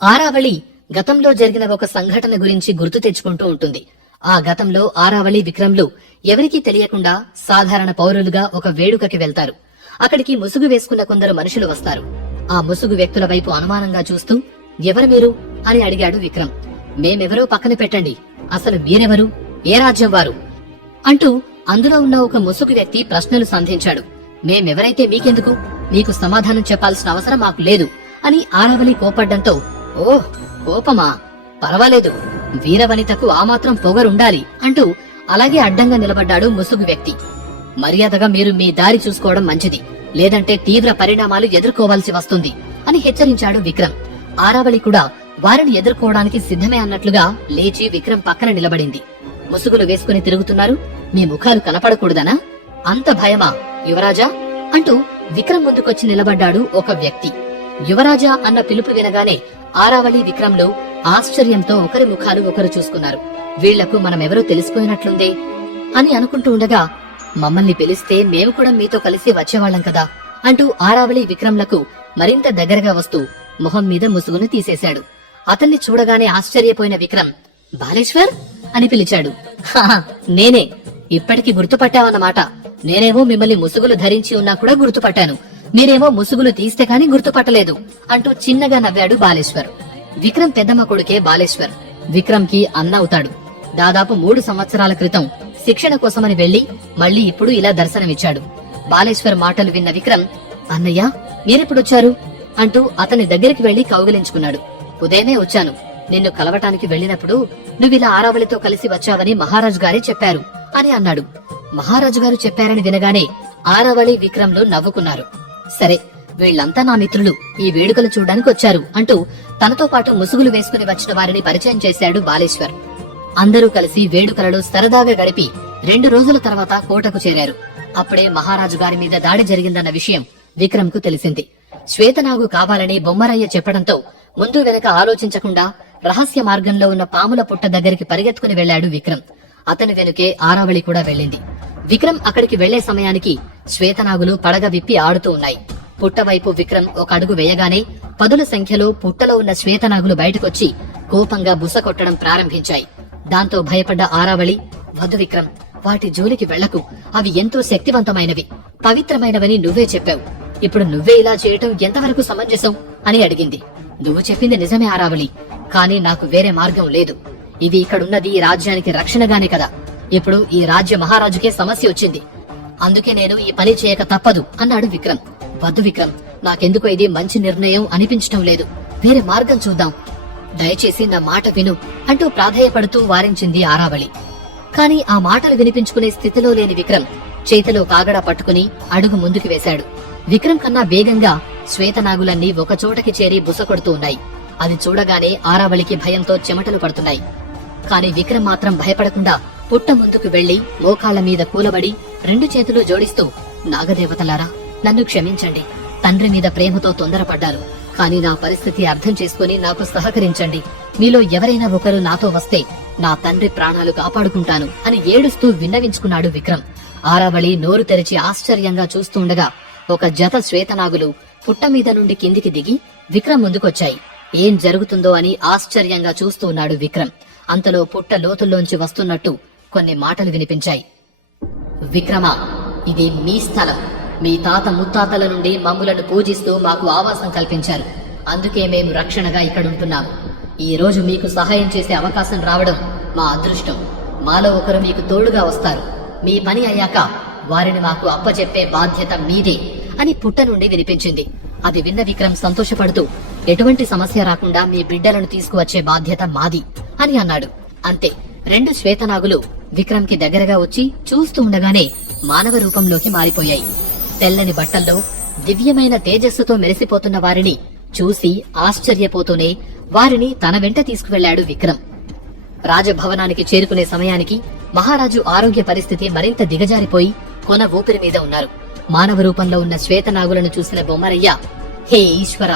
ఆరావళి గతంలో జరిగిన ఒక సంఘటన గురించి గుర్తు తెచ్చుకుంటూ ఉంటుంది. ఆ గతంలో ఆరావళి విక్రమ్లు ఎవరికీ తెలియకుండా సాధారణ పౌరులుగా ఒక వేడుకకి వెళ్తారు. అక్కడికి ముసుగు వేసుకున్న కొందరు మనుషులు వస్తారు. ఆ ముసుగు వ్యక్తుల వైపు అనుమానంగా చూస్తూ, ఎవరు మీరు అని అడిగాడు విక్రమ్. మేమెవరో పక్కన పెట్టండి, అసలు మీరెవరు, ఏ రాజ్యం వారు అంటూ అందులో ఉన్న ఒక ముసుగు వ్యక్తి ప్రశ్నలు సంధించాడు. మేమెవరైతే మీకెందుకు, మీకు సమాధానం చెప్పాల్సిన అవసరం మాకు లేదు అని ఆరావళి కోపడ్డంతో, ఓహ్ కోపమా, పర్వాలేదు, వీరవనితకు ఆ మాత్రం పొగరుండాలి అంటూ అలాగే అడ్డంగా నిలబడ్డాడు ముసుగు వ్యక్తి. మర్యాదగా మీరు మీ దారి చూసుకోవడం మంచిది, లేదంటే తీవ్ర పరిణామాలు ఎదుర్కోవాల్సి వస్తుంది అని హెచ్చరించాడు విక్రమ్. ఆరావళి కూడా వారిని ఎదుర్కోవడానికి సిద్ధమే అన్నట్లుగా లేచి విక్రమ్ పక్కన నిలబడింది. ముసుగులు వేసుకుని తిరుగుతున్నారు, మీ ముఖాలు కనపడకూడదనా, అంత భయమా యువరాజా అంటూ విక్రమ్ ముందుకొచ్చి నిలబడ్డాడు ఒక వ్యక్తి. యువరాజా అన్న పిలుపు వినగానే ఆరావళి విక్రమ్లు ఆశ్చర్యంతో ఒకరి ముఖాలు ఒకరు చూసుకున్నారు. వీళ్లకు మనమెవరో తెలిసిపోయినట్లుందే అని అనుకుంటూ ఉండగా, మమ్మల్ని పిలిస్తే మేము కూడా మీతో కలిసి వచ్చేవాళ్లం కదా అంటూ ఆరావళి విక్రమ్లకు మరింత దగ్గరగా వస్తూ మొహం మీద ముసుగును తీసేశాడు. అతన్ని చూడగానే ఆశ్చర్యపోయిన విక్రమ్, బాలేశ్వర్ అని పిలిచాడు. నేనే, ఇప్పటికి గుర్తుపట్టావన్నమాట. నేనేమో మిమ్మల్ని ముసుగులు ధరించి ఉన్నా కూడా గుర్తుపట్టాను, మీరేమో ముసుగులు తీస్తే కాని గుర్తుపట్టలేదు అంటూ చిన్నగా నవ్వాడు బాలేశ్వర్. విక్రమ్ పెద్దమ్మ కొడుకే బాలేశ్వర్. విక్రమ్ కి అన్న అవుతాడు. దాదాపు 3 సంవత్సరాల క్రితం శిక్షణ కోసమని వెళ్లి మళ్లీ ఇప్పుడు ఇలా దర్శనమిచ్చాడు. బాలేశ్వర్ మాటలు విన్న విక్రమ్, అన్నయ్య మీరెప్పుడొచ్చారు అంటూ అతని దగ్గరికి వెళ్లి కౌగిలించుకున్నాడు. ఉదయమే వచ్చాను, నిన్ను కలవటానికి వెళ్లినప్పుడు నువ్విలా ఆరావళితో కలిసి వచ్చావని మహారాజు గారే చెప్పారు అని అన్నాడు. మహారాజు గారు చెప్పారని వినగానే ఆరావళి విక్రమ్లు నవ్వుకున్నారు. సరే, వీళ్లంతా నా మిత్రులు, ఈ వేడుకలు చూడ్డానికి వచ్చారు అంటూ తనతో పాటు ముసుగులు వేసుకుని వచ్చిన వారిని పరిచయం చేశాడు బాలేశ్వర్. అందరూ కలిసి వేడుకలలో సరదాగా గడిపి 2 రోజుల తర్వాత కోటకు చేరారు. అప్పుడే మహారాజు గారి మీద దాడి జరిగిందన్న విషయం విక్రమ్ కు తెలిసింది. శ్వేతనాగు కావాలని బొమ్మరయ్య చెప్పడంతో ముందు వెనక ఆలోచించకుండా రహస్య మార్గంలో ఉన్న పాముల పుట్ట దగ్గరికి పరిగెత్తుకుని వెళ్లాడు విక్రమ్. అతని వెనుకే ఆరావళి కూడా వెళ్ళింది. విక్రమ్ అక్కడికి వెళ్లే సమయానికి శ్వేతనాగులు పడగ విప్పి ఆడుతూ ఉన్నాయి. పుట్టవైపు విక్రమ్ ఒక అడుగు వేయగానే 10ల సంఖ్యలో పుట్టలో ఉన్న శ్వేతనాగులు బయటకొచ్చి కోపంగా బుస కొట్టడం ప్రారంభించాయి. దాంతో భయపడ్డ ఆరావళి, వద్దు విక్రమ్, వాటి జోలికి వెళ్లకు, అవి ఎంతో శక్తివంతమైనవి, పవిత్రమైనవని నువ్వే చెప్పావు, ఇప్పుడు నువ్వే ఇలా చేయటం ఎంతవరకు సమంజసం అని అడిగింది. నువ్వు చెప్పింది నిజమే ఆరావళి, కానీ నాకు వేరే మార్గం లేదు. ఇది ఇక్కడున్నది ఈ రాజ్యానికి రక్షణగానే కదా, ఇప్పుడు ఈ రాజ్య మహారాజుకే సమస్య వచ్చింది, అందుకే నేను ఈ పని చేయక తప్పదు అన్నాడు విక్రమ్. వద్దు విక్రమ్, నాకెందుకో ఇది మంచి నిర్ణయం అనిపించటం లేదు, వేరే మార్గం చూద్దాం, దయచేసి నా మాట విను అంటూ ప్రాధేయపడుతూ వారించింది ఆరావళి. కాని ఆ మాటలు వినిపించుకునే స్థితిలో లేని విక్రమ్ చేతిలో కాగడా పట్టుకుని అడుగు ముందుకు వేశాడు. విక్రమ్ కన్నా వేగంగా శ్వేతనాగులన్నీ ఒకచోటకి చేరి బుస కొడుతూ ఉన్నాయి. అది చూడగానే ఆరావళికి భయంతో చెమటలు పడుతున్నాయి. కాని విక్రమ్ మాత్రం భయపడకుండా పుట్ట ముందుకు వెళ్లి మోకాళ్ల మీద కూలబడి 2 చేతులు జోడిస్తూ, నాగదేవతలారా, నన్ను క్షమించండి, తండ్రి మీద ప్రేమతో తొందరపడ్డాను, కానీ నా పరిస్థితి అర్థం చేసుకుని నాకు సహకరించండి, మీలో ఎవరైనా ఒకరు నాతో వస్తే నా తండ్రి ప్రాణాలు కాపాడుకుంటాను అని ఏడుస్తూ విన్నవించుకున్నాడు విక్రమ్. ఆరావళి నోరు తెరిచి ఆశ్చర్యంగా చూస్తుండగా ఒక జత శ్వేతనాగులు పుట్ట మీద నుండి కిందికి దిగి విక్రమ్ ముందుకొచ్చాయి. ఏం జరుగుతుందో అని ఆశ్చర్యంగా చూస్తూ ఉన్నాడు విక్రమ్. అంతలో పుట్ట లోతుల్లోంచి వస్తున్నట్టు కొన్ని మాటలు వినిపించాయి. విక్రమా, ఇది మీ స్థలం, మీ తాత ముత్తాతల నుండి మమ్ములను పూజిస్తూ మాకు ఆవాసం కల్పించారు, అందుకే మేము రక్షణగా ఇక్కడుంటున్నాము. ఈ రోజు మీకు సహాయం చేసే అవకాశం రావడం మా అదృష్టం. మాలో ఒకరు మీకు తోడుగా వస్తారు, మీ పని అయ్యాక వారిని మాకు అప్పచెప్పే బాధ్యత మీదే అని పుట్ట నుండి వినిపించింది. అది విన్న విక్రమ్ సంతోషపడుతూ, ఎటువంటి సమస్య రాకుండా మీ బిడ్డలను తీసుకువచ్చే బాధ్యత మాది అని అన్నాడు. అంతే, 2 శ్వేతనాగులు విక్రమ్ కి దగ్గరగా వచ్చి చూస్తూ ఉండగానే మానవ రూపంలోకి మారిపోయాయి. తెల్లని బట్టల్లో దివ్యమైన తేజస్సుతో మెరిసిపోతున్న వారిని చూసి ఆశ్చర్యపోతూనే వారిని తన వెంట తీసుకువెళ్లాడు విక్రమ్. రాజభవనానికి చేరుకునే సమయానికి మహారాజు ఆరోగ్య పరిస్థితి మరింత దిగజారిపోయి కొన ఊపిరి మీద ఉన్నారు. మానవ రూపంలో ఉన్న శ్వేతనాగులను చూసిన బొమ్మరయ్య, హే ఈశ్వర,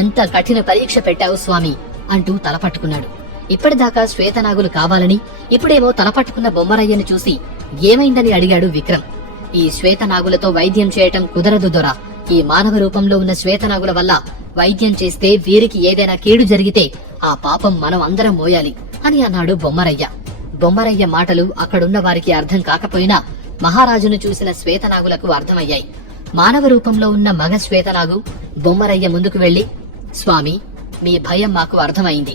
ఎంత కఠిన పరీక్ష పెట్టావు స్వామి అంటూ తలపట్టుకున్నాడు. ఇప్పటిదాకా శ్వేతనాగులు కావాలని, ఇప్పుడేమో తలపట్టుకున్న బొమ్మరయ్యను చూసి ఏమైందని అడిగాడు విక్రమ్. ఈ శ్వేతనాగులతో వైద్యం చేయటం కుదరదు దొరా, ఈ మానవ రూపంలో ఉన్న శ్వేతనాగుల వల్ల వైద్యం చేస్తే వీరికి ఏదైనా కీడు జరిగితే ఆ పాపం మనం అందరం మోయాలి అని అన్నాడు బొమ్మరయ్య. బొమ్మరయ్య మాటలు అక్కడున్న వారికి అర్థం కాకపోయినా మహారాజును చూసిన శ్వేతనాగులకు అర్థమయ్యాయి. మానవ రూపంలో ఉన్న మగ శ్వేతనాగు బొమ్మరయ్య ముందుకు వెళ్లి, స్వామి, మీ భయం మాకు అర్థమైంది.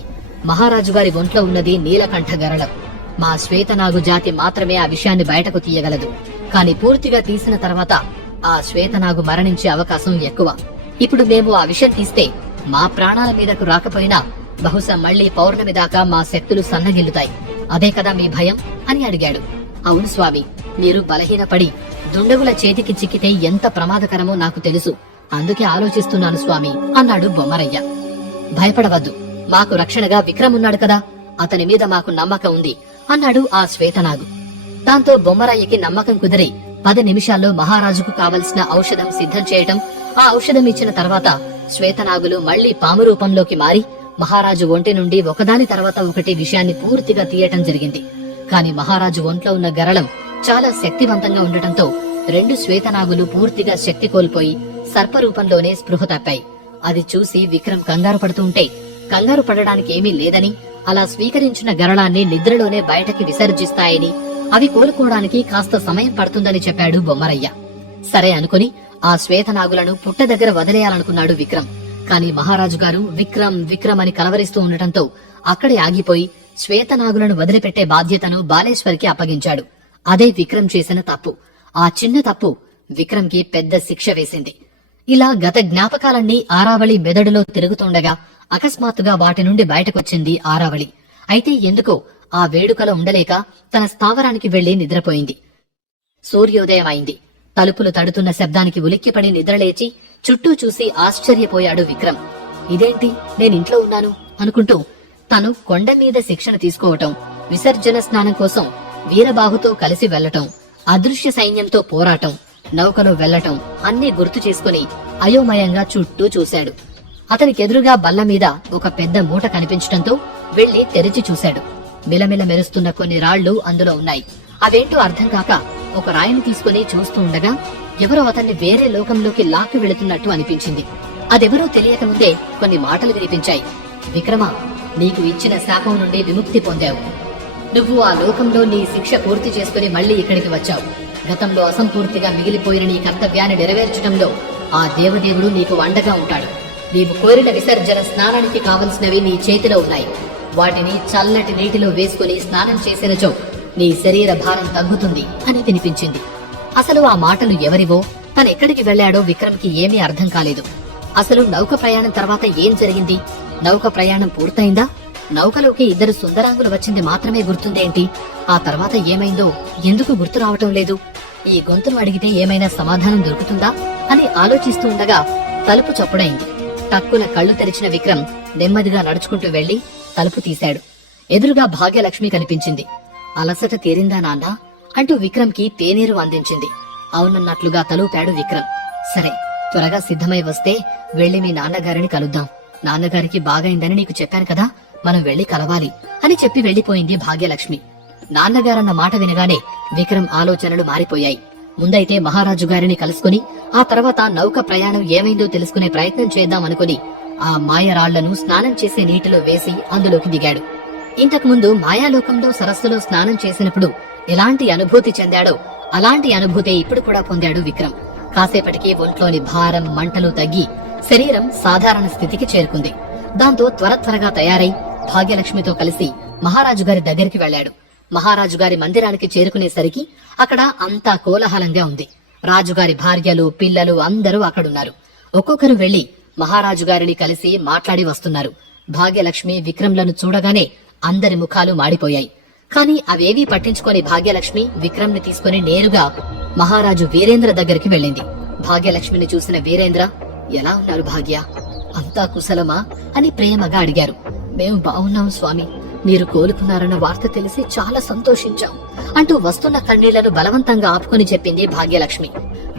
మహారాజు గారి ఒంట్లో ఉన్నది నీలకంఠ గరళం. మా శ్వేతనాగు జాతి మాత్రమే ఆ విషయాన్ని బయటకు తీయగలదు. కాని పూర్తిగా తీసిన తర్వాత ఆ శ్వేతనాగు మరణించే అవకాశం ఎక్కువ. ఇప్పుడు మేము ఆ విషయం తీస్తే మా ప్రాణాల మీదకు రాకపోయినా బహుశా మళ్లీ పౌర్ణమి దాకా మా శక్తులు సన్నగిల్లుతాయి. అదే కదా మీ భయం అని అడిగాడు. అవును స్వామి, మీరు బలహీనపడి దుండగుల చేతికి చిక్కితే ఎంత ప్రమాదకరమో నాకు తెలుసు. అందుకే ఆలోచిస్తున్నాను స్వామి అన్నాడు బొమ్మరయ్య. భయపడవద్దు, మాకు రక్షణగా విక్రమ్ ఉన్నాడు కదా, అతని మీద మాకు నమ్మకం ఉంది అన్నాడు ఆ శ్వేతనాగు. దాంతో బొమ్మరయ్యకి నమ్మకం కుదిరి 10 నిమిషాల్లో మహారాజుకు కావలసిన ఔషధం సిద్ధం చేయటం, ఆ ఔషధం ఇచ్చిన తర్వాత శ్వేతనాగులు మళ్లీ పాము రూపంలోకి మారి మహారాజు ఒంటి నుండి ఒకదాని తర్వాత ఒకటి విషయాన్ని పూర్తిగా తీయటం జరిగింది. కాని మహారాజు ఒంట్లో ఉన్న గరళం చాలా శక్తివంతంగా ఉండటంతో 2 శ్వేతనాగులు పూర్తిగా శక్తి కోల్పోయి సర్పరూపంలోనే స్పృహ తప్పాయి. అది చూసి విక్రమ్ కంగారు పడుతూ ఉంటే, కంగారు పడడానికి ఏమీ లేదని, అలా స్వీకరించిన గరళాన్ని నిద్రలోనే బయటకి విసర్జిస్తాయని, అవి కోలుకోవడానికి కాస్త సమయం పడుతుందని చెప్పాడు బొమ్మరయ్య. సరే అనుకుని ఆ శ్వేతనాగులను పుట్ట దగ్గర వదిలేయాలనుకున్నాడు విక్రమ్. కాని మహారాజు గారు విక్రమ్ విక్రమ్ అని కలవరిస్తూ ఉండటంతో అక్కడే ఆగిపోయి శ్వేతనాగులను వదిలిపెట్టే బాధ్యతను బాలేశ్వర్కి అప్పగించాడు. అదే విక్రమ్ చేసిన తప్పు. ఆ చిన్న తప్పు విక్రమ్కి పెద్ద శిక్ష వేసింది. ఇలా గత జ్ఞాపకాలన్నీ ఆరావళి మెదడులో తిరుగుతుండగా అకస్మాత్తుగా వాటి నుండి బయటకొచ్చింది ఆరావళి. అయితే ఎందుకో ఆ వేడుకలో ఉండలేక తన స్థావరానికి వెళ్లి నిద్రపోయింది. సూర్యోదయం అయింది. తలుపులు తడుతున్న శబ్దానికి ఉలిక్కిపడి నిద్రలేచి చుట్టూ చూసి ఆశ్చర్యపోయాడు విక్రమ్. ఇదేంటి, నేనింట్లో ఉన్నాను అనుకుంటూ తను కొండ మీద శిక్షణ తీసుకోవటం, విసర్జన స్నానం కోసం వీరబాహుతో కలిసి వెళ్లటం, అదృశ్య సైన్యంతో పోరాటం, నౌకలో వెళ్లటం అన్నీ గుర్తు చేసుకుని అయోమయంగా చుట్టూ చూశాడు. అతనికెదురుగా బల్ల మీద ఒక పెద్ద మూట కనిపించటంతో వెళ్లి తెరిచి చూశాడు. మిలమిల మెరుస్తున్న కొన్ని రాళ్లు అందులో ఉన్నాయి. అవేంటో అర్థం కాక ఒక రాయిని తీసుకుని చూస్తూ ఉండగా ఎవరో అతన్ని వేరే లోకంలోకి లాక్కి వెళుతున్నట్టు అనిపించింది. అదెవరో తెలియకముందే కొన్ని మాటలు వినిపించాయి. విక్రమ, నీకు ఇచ్చిన శాపం నుండి విముక్తి పొందావు. నువ్వు ఆ లోకంలో నీ శిక్ష పూర్తి చేసుకుని మళ్లీ ఇక్కడికి వచ్చావు. గతంలో అసంపూర్తిగా మిగిలిపోయిన నీ కర్తవ్యాన్ని నెరవేర్చడంలో ఆ దేవదేవుడు నీకు అండగా ఉంటాడు. నీవు కోరిన విసర్జన స్నానానికి కావలసినవి నీ చేతిలో ఉన్నాయి. వాటిని చల్లటి నీటిలో వేసుకుని స్నానం చేసినచో నీ శరీర భారం తగ్గుతుంది అని వినిపించింది. అసలు ఆ మాటలు ఎవరివో, తనెక్కడికి వెళ్లాడో విక్రమ్కి ఏమీ అర్థం కాలేదు. అసలు నౌక ప్రయాణం తర్వాత ఏం జరిగింది? నౌక ప్రయాణం పూర్తయిందా? నౌకలోకి 2 సుందరాంగులు వచ్చింది మాత్రమే గుర్తుందేంటి? ఆ తర్వాత ఏమైందో ఎందుకు గుర్తు రావటం లేదు? ఈ గొంతును అడిగితే ఏమైనా సమాధానం దొరుకుతుందా అని ఆలోచిస్తూ ఉండగా తలుపు చప్పుడైంది. టక్కున కళ్ళు తెరిచిన విక్రమ్ నెమ్మదిగా నడుచుకుంటూ వెళ్లి తలుపు తీశాడు. ఎదురుగా భాగ్యలక్ష్మి కనిపించింది. అలసట తీరిందా నాన్నా అంటూ విక్రమ్కి తేనీరు అందించింది. అవునన్నట్లుగా తలూపాడు విక్రమ్. సరే, త్వరగా సిద్ధమై వస్తే వెళ్లి మీ నాన్నగారిని కలుద్దాం. నాన్నగారికి బాగైందని నీకు చెప్పాను కదా, మనం వెళ్లి కలవాలి అని చెప్పి వెళ్లిపోయింది భాగ్యలక్ష్మి. నాన్నగారన్న మాట వినగానే విక్రమ్ ఆలోచనలు మారిపోయాయి. ముందైతే మహారాజు గారిని కలుసుకుని ఆ తర్వాత నౌక ప్రయాణం ఏమైందో తెలుసుకునే ప్రయత్నం చేద్దామనుకుని ఆ మాయరాళ్లను స్నానం చేసే నీటిలో వేసి అందులోకి దిగాడు. ఇంతకుముందు మాయాలోకంలో సరస్సులో స్నానం చేసినప్పుడు ఎలాంటి అనుభూతి చెందాడో అలాంటి అనుభూతి ఇప్పుడు కూడా పొందాడు విక్రమ్. కాసేపటికి ఒంట్లోని భారం మంటలు తగ్గి శరీరం సాధారణ స్థితికి చేరుకుంది. దాంతో త్వరగా తయారై భాగ్యలక్ష్మితో కలిసి మహారాజు గారి దగ్గరికి వెళ్లాడు. మహారాజు గారి మందిరానికి చేరుకునేసరికి అక్కడ అంతా కోలాహలంగా ఉంది. రాజుగారి భార్యలు, పిల్లలు అందరూ అక్కడున్నారు. ఒక్కొక్కరు వెళ్లి మహారాజు గారిని కలిసి మాట్లాడి వస్తున్నారు. భాగ్యలక్ష్మి విక్రమ్లను చూడగానే అందరి ముఖాలు మాడిపోయాయి. కాని అవేవీ పట్టించుకొని భాగ్యలక్ష్మి విక్రమ్ ని తీసుకుని నేరుగా మహారాజు వీరేంద్ర దగ్గరికి వెళ్ళింది. భాగ్యలక్ష్మిని చూసిన వీరేంద్ర, ఎలా ఉన్నారు భాగ్య? అంతా కుశలమా అని ప్రేమగా అడిగారు. మేము బాగున్నాం స్వామి, మీరు కోలుకున్నారన్న వార్త తెలిసి చాలా సంతోషించాం అంటూ వస్తున్న కన్నీళ్లను బలవంతంగా ఆపుకొని చెప్పింది భాగ్యలక్ష్మి.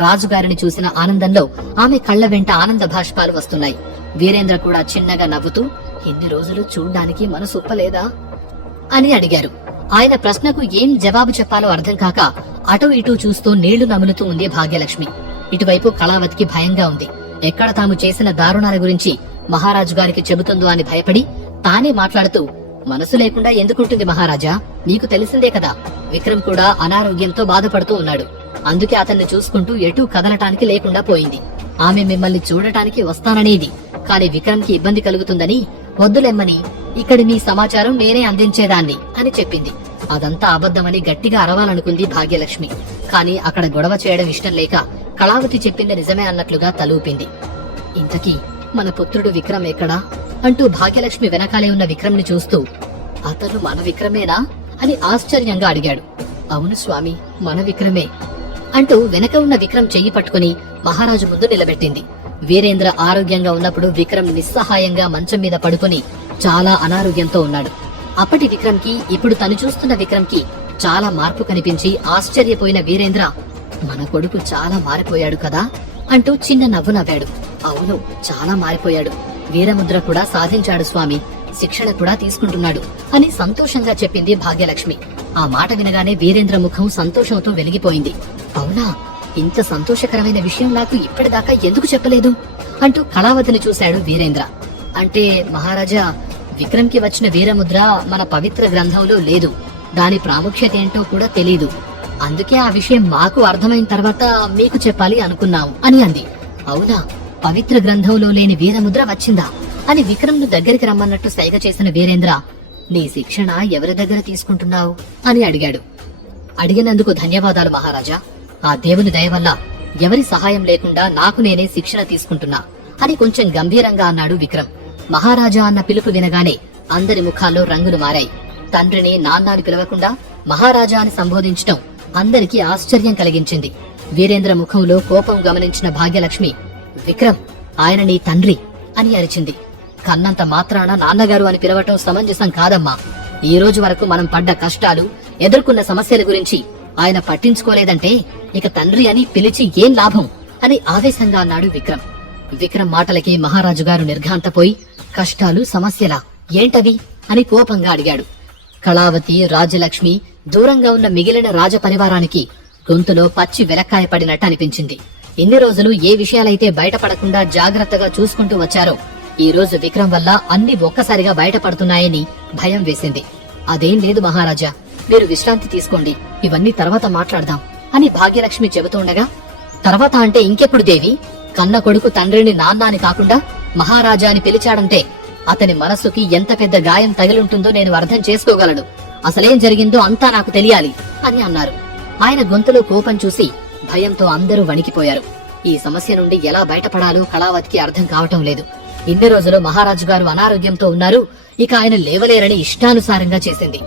రాజుగారిని చూసిన ఆనందంలో ఆమె కళ్ల వెంట ఆనంద భాష్పాలు వస్తున్నాయి. వీరేంద్ర కూడా చిన్నగా నవ్వుతూ, ఇన్ని రోజులు చూడ్డానికి మనసొప్పలేదా అని అడిగారు. ఆయన ప్రశ్నకు ఏం జవాబు చెప్పాలో అర్థం కాక అటూ ఇటూ చూస్తూ నీళ్లు నములుతూ ఉంది భాగ్యలక్ష్మి. ఇటువైపు కళావతికి భయంగా ఉంది. ఎక్కడ తాము చేసిన దారుణాల గురించి మహారాజు గారికి చెబుతుందో అని భయపడి తానే మాట్లాడుతూ, మనసు లేకుండా ఎందుకుంటుంది మహారాజా, మీకు తెలిసిందే కదా, విక్రమ్ కూడా అనారోగ్యంతో బాధపడుతూ ఉన్నాడు. అందుకే అతన్ని చూసుకుంటూ ఎటూ కదలటానికి లేకుండా పోయింది. ఆమె మిమ్మల్ని చూడటానికి వస్తాననేది, కాని విక్రమ్ కి ఇబ్బంది కలుగుతుందని వద్దులెమ్మని ఇక్కడి మీ సమాచారం నేనే అందించేదాన్ని అని చెప్పింది. అదంతా అబద్ధమని గట్టిగా అరవాలనుకుంది భాగ్యలక్ష్మి. కాని అక్కడ గొడవ చేయడం ఇష్టం లేక కళావతి చెప్పింది నిజమే అన్నట్లుగా తలూపింది. ఇంతకీ మన పుత్రుడు విక్రమ్ ఎక్కడా అంటూ భాగ్యలక్ష్మి వెనకాలే ఉన్న విక్రమ్ ని చూస్తూ, అతను మన విక్రమేనా అని ఆశ్చర్యంగా అడిగాడు. అవును స్వామి, మన విక్రమే అంటూ వెనక ఉన్న విక్రమ్ చెయ్యి పట్టుకుని మహారాజు ముందు నిలబెట్టింది. వీరేంద్ర ఆరోగ్యంగా ఉన్నప్పుడు విక్రమ్ నిస్సహాయంగా మంచం మీద పడుకుని చాలా అనారోగ్యంతో ఉన్నాడు. అప్పటి విక్రమ్ కి ఇప్పుడు తను చూస్తున్న విక్రమ్ కి చాలా మార్పు కనిపించి ఆశ్చర్యపోయిన వీరేంద్ర, మన కొడుకు చాలా మారిపోయాడు కదా అంటూ చిన్న నవ్వు నవ్వాడు. అవును, చాలా మారిపోయాడు. వీరముద్ర కూడా సాధించాడు స్వామి, శిక్షణ కూడా తీసుకుంటున్నాడు అని సంతోషంగా చెప్పింది భాగ్యలక్ష్మి. ఆ మాట వినగానే వీరేంద్ర ముఖం సంతోషంతో వెలిగిపోయింది. అవునా, ఇంత సంతోషకరమైన విషయం నాకు ఇప్పటిదాకా ఎందుకు చెప్పలేదు అంటూ కళావతిని చూశాడు వీరేంద్ర. అంటే మహారాజా, విక్రమ్ కి వచ్చిన వీరముద్ర మన పవిత్ర గ్రంథంలో లేదు, దాని ప్రాముఖ్యత ఏంటో కూడా తెలీదు. అందుకే ఆ విషయం మాకు అర్థమైన తర్వాత మీకు చెప్పాలి అనుకున్నాము అని అంది. అవునా, పవిత్ర గ్రంథంలో లేని వీరముద్ర వచ్చిందా అని విక్రమ్ ను దగ్గరికి రమ్మన్నట్టు సైగ చేసిన వీరేంద్ర, నీ శిక్షణ ఎవరి దగ్గర తీసుకుంటున్నావు అని అడిగాడు. అడిగినందుకు ధన్యవాదాలు మహారాజా, ఆ దేవుని దయ వల్ల ఎవరి సహాయం లేకుండా నాకు నేనే శిక్షణ తీసుకుంటున్నా అని కొంచెం గంభీరంగా అన్నాడు విక్రమ్. మహారాజా అన్న పిలుపు వినగానే అందరి ముఖాల్లో రంగులు మారాయి. తండ్రిని నాన్నని పిలవకుండా మహారాజా అని సంబోధించటం అందరికీ ఆశ్చర్యం కలిగించింది. వీరేంద్ర ముఖంలో కోపం గమనించిన భాగ్యలక్ష్మి, విక్రమ్, ఆయన నీ తండ్రి అని అరిచింది. కన్నంత మాత్రాన నాన్నగారు అని పిలవటం సమంజసం కాదమ్మా. ఈ రోజు వరకు మనం పడ్డ కష్టాలు, ఎదుర్కొన్న సమస్యల గురించి ఆయన పట్టించుకోలేదంటే ఇక తండ్రి అని పిలిచి ఏం లాభం అని ఆవేశంగా అన్నాడు విక్రమ్. విక్రమ్ మాటలకి మహారాజు గారు నిర్ఘాంతపోయి, కష్టాలు సమస్యలా ఏంటవి అని కోపంగా అడిగాడు. కళావతి, రాజలక్ష్మి, దూరంగా ఉన్న మిగిలిన రాజపరివారానికి గొంతులో పచ్చి వెలక్కాయ పడినట్టు అనిపించింది. ఇన్ని రోజులు ఏ విషయాలైతే బయటపడకుండా జాగ్రత్తగా చూసుకుంటూ వచ్చారో ఈ రోజు విక్రమ్ వల్ల అన్ని ఒక్కసారిగా బయటపడుతున్నాయని భయం వేసింది. అదేం లేదు మహారాజా, మీరు విశ్రాంతి తీసుకోండి, ఇవన్నీ తర్వాత మాట్లాడదాం అని భాగ్యలక్ష్మి చెబుతుండగా, తర్వాత అంటే ఇంకెప్పుడు దేవి, కన్న కొడుకు తండ్రిని నాన్న అని కాకుండా మహారాజా అని పిలిచాడంటే అతని మనస్సుకి ఎంత పెద్ద గాయం తగిలుంటుందో నేను అర్థం చేసుకోగలను. అసలేం జరిగిందో అంతా నాకు తెలియాలి అని అన్నారు. ఆయన గొంతులో కోపం చూసి భయంతో అందరూ వణికిపోయారు. ఈ సమస్య నుండి ఎలా బయటపడాలో కళావతికి అర్థం కావటం లేదు. ఇన్ని రోజులు మహారాజు గారు అనారోగ్యంతో ఉన్నారు, ఇక ఆయన లేవలేరని ఇష్టానుసారంగా చేసింది.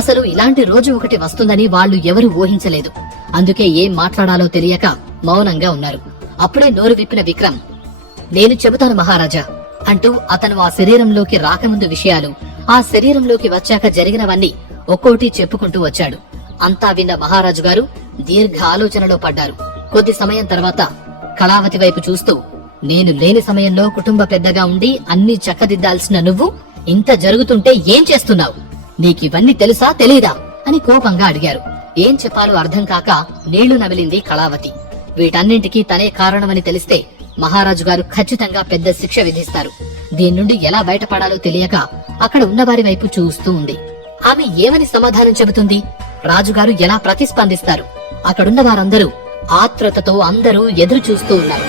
అసలు ఇలాంటి రోజు ఒకటి వస్తుందని వాళ్లు ఎవరూ ఊహించలేదు. అందుకే ఏం మాట్లాడాలో తెలియక మౌనంగా ఉన్నారు. అప్పుడే నోరు విప్పిన విక్రమ్, నేను చెబుతాను మహారాజా అంటూ అతను ఆ శరీరంలోకి రాకముందు విషయాలు, ఆ శరీరంలోకి వచ్చాక జరిగినవన్నీ ఒక్కోటి చెప్పుకుంటూ వచ్చాడు. అంతా విన్న మహారాజు గారు దీర్ఘ ఆలోచనలో పడ్డారు. కొద్ది సమయం తర్వాత కళావతి వైపు చూస్తూ, నేను లేని సమయంలో కుటుంబ పెద్దగా ఉండి అన్ని చక్కదిద్దాల్సిన నువ్వు ఇంత జరుగుతుంటే ఏం చేస్తున్నావు? నీకివన్నీ తెలుసా తెలీదా అని కోపంగా అడిగారు. ఏం చెప్పాలో అర్థం కాక నీళ్లు నమిలింది కళావతి. వీటన్నింటికీ తనే కారణమని తెలిస్తే మహారాజు గారు ఖచ్చితంగా పెద్ద శిక్ష విధిస్తారు. దీని నుండి ఎలా బయటపడాలో తెలియక అక్కడ ఉన్నవారి వైపు చూస్తూ ఉంది. ఆమె ఏమని సమాధానం చెబుతుంది? రాజుగారు ఎలా ప్రతిస్పందిస్తారు? అక్కడున్న వారందరూ ఆత్రుతతో అందరూ ఎదురు చూస్తూ ఉన్నారు.